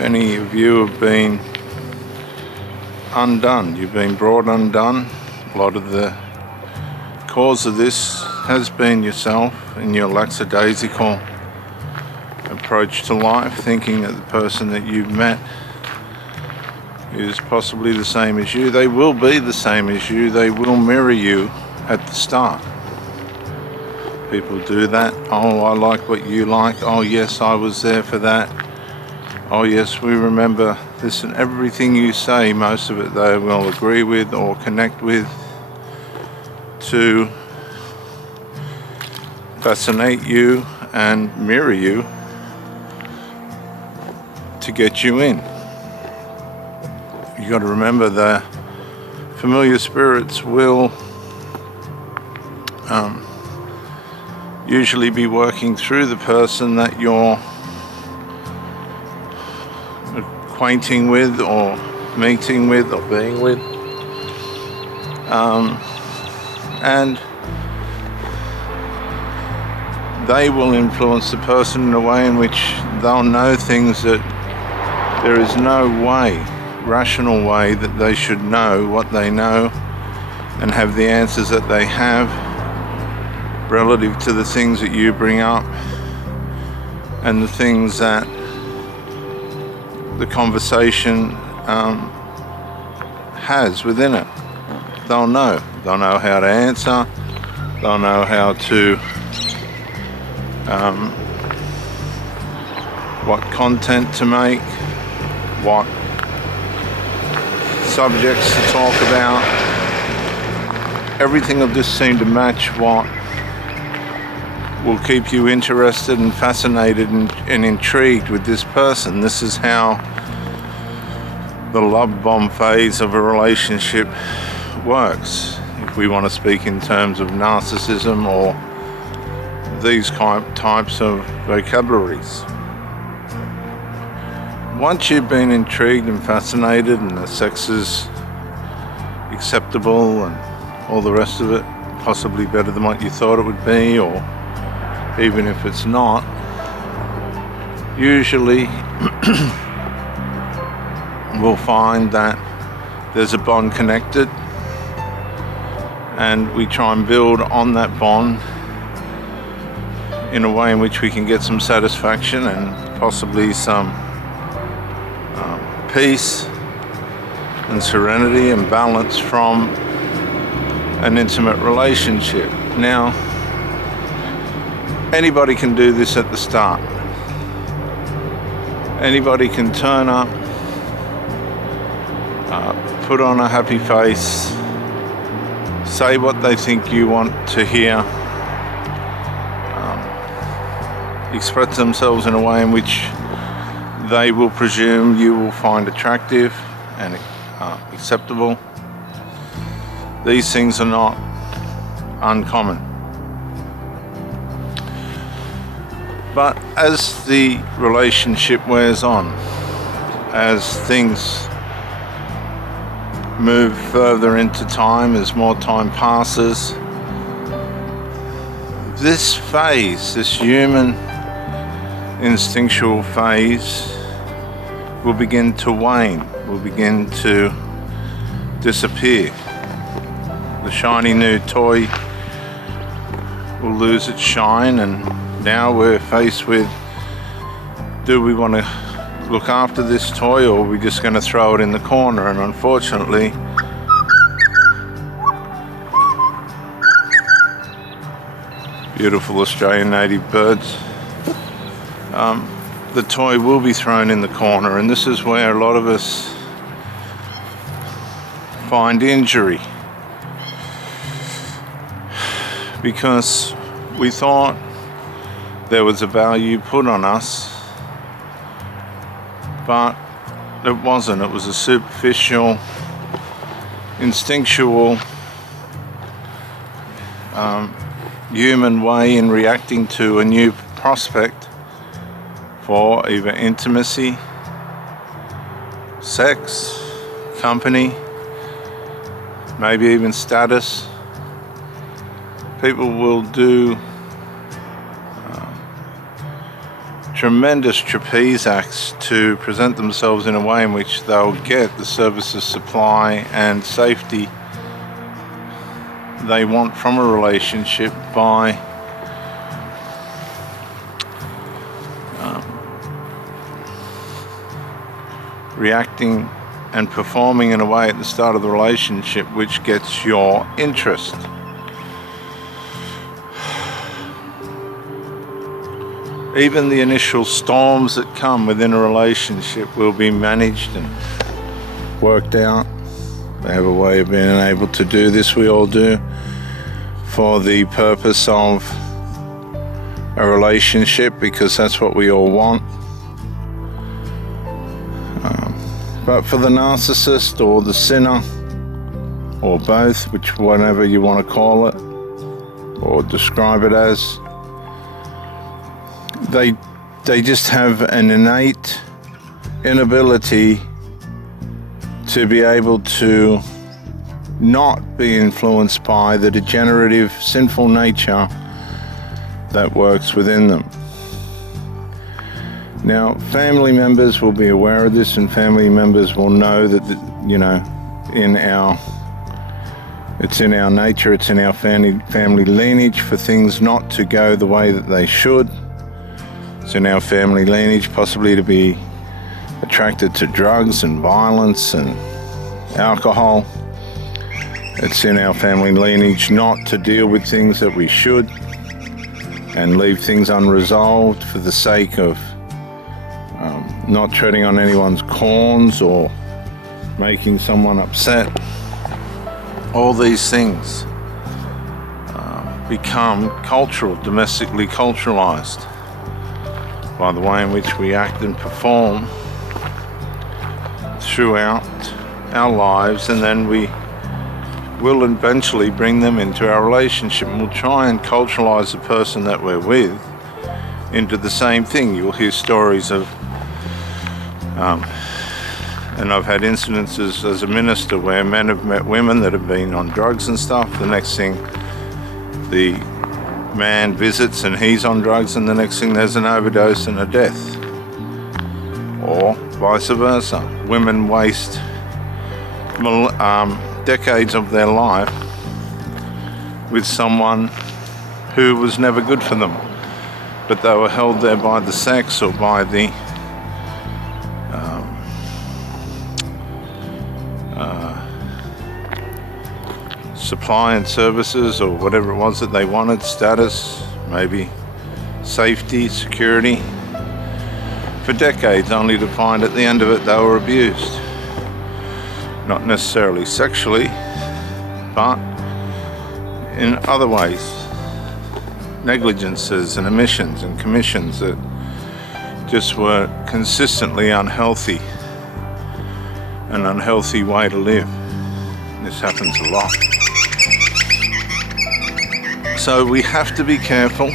Many of you have been undone. You've been brought undone. A lot of the cause of this has been yourself and your lackadaisical approach to life, thinking that the person that you've met is possibly the same as you. They will be the same as you. They will mirror you at the start. People do that. Oh, I like what you like. Oh, yes, I was there for that. Oh, yes, we remember this, and everything you say, most of it they will agree with or connect with to fascinate you and mirror you to get you in. You got to remember the familiar spirits will usually be working through the person that you're acquainting with or meeting with or being with, and they will influence the person in a way in which they'll know things that there is no way, rational way, that they should know what they know and have the answers that they have relative to the things that you bring up and the things that the conversation has within it. They'll know. They'll know how to answer. They'll know how to what content to make, what subjects to talk about. Everything will just seem to match what will keep you interested and fascinated and intrigued with this person. This is how the love bomb phase of a relationship works, if we want to speak in terms of narcissism or these types of vocabularies. Once you've been intrigued and fascinated and the sex is acceptable and all the rest of it, possibly better than what you thought it would be, or even if it's not, usually we'll find that there's a bond connected, and we try and build on that bond in a way in which we can get some satisfaction and possibly some peace and serenity and balance from an intimate relationship. Now, anybody can do this at the start. Anybody can turn up, put on a happy face, say what they think you want to hear, express themselves in a way in which they will presume you will find attractive and acceptable. These things are not uncommon. But as the relationship wears on, as things move further into time, as more time passes, this phase, this human instinctual phase, will begin to wane, will begin to disappear. The shiny new toy will lose its shine, and now we're faced with, do we want to look after this toy, or are we just going to throw it in the corner? And unfortunately, beautiful Australian native birds, the toy will be thrown in the corner, and this is where a lot of us find injury, because we thought there was a value put on us, but it wasn't. It was a superficial, instinctual, human way in reacting to a new prospect for either intimacy, sex, company, maybe even status. People will do tremendous trapeze acts to present themselves in a way in which they'll get the services, supply and safety they want from a relationship by reacting and performing in a way at the start of the relationship which gets your interest. Even the initial storms that come within a relationship will be managed and worked out. They have a way of being able to do this, we all do, for the purpose of a relationship, because that's what we all want. But for the narcissist or the sinner, or both, whatever you want to call it, or describe it as, they just have an innate inability to be able to not be influenced by the degenerative, sinful nature that works within them. Now, family members will be aware of this, and family members will know that, it's in our nature, it's in our family lineage for things not to go the way that they should. It's in our family lineage possibly to be attracted to drugs and violence and alcohol. It's in our family lineage not to deal with things that we should and leave things unresolved for the sake of not treading on anyone's corns or making someone upset. All these things become cultural, domestically culturalized by the way in which we act and perform throughout our lives, and then we will eventually bring them into our relationship, and we'll try and culturalize the person that we're with into the same thing. You'll hear stories of and I've had incidences as a minister where men have met women that have been on drugs and stuff. The next thing, the man visits and he's on drugs, and the next thing there's an overdose and a death. Or vice versa. Women waste decades of their life with someone who was never good for them, but they were held there by the sex or by the supply and services or whatever it was that they wanted, status, maybe safety, security, for decades, only to find at the end of it they were abused. Not necessarily sexually, but in other ways. Negligences and omissions and commissions that just were consistently unhealthy, an unhealthy way to live. This happens a lot. So we have to be careful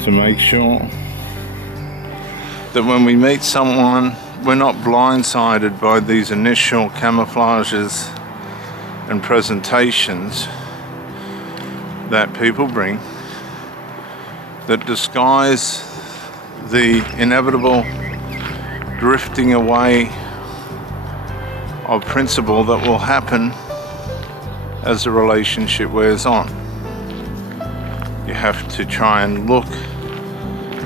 to make sure that when we meet someone, we're not blindsided by these initial camouflages and presentations that people bring that disguise the inevitable drifting away of principle that will happen as the relationship wears on. You have to try and look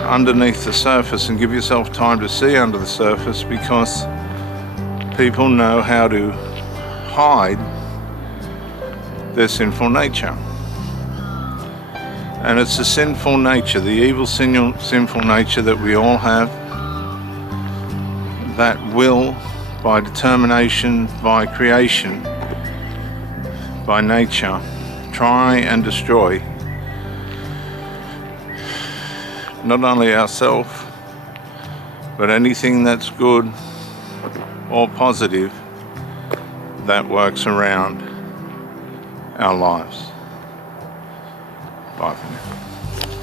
underneath the surface and give yourself time to see under the surface, because people know how to hide their sinful nature. And it's the sinful nature, the evil sinful nature that we all have, that will, by determination, by creation, by nature, try and destroy not only ourselves, but anything that's good or positive that works around our lives. Bye for now.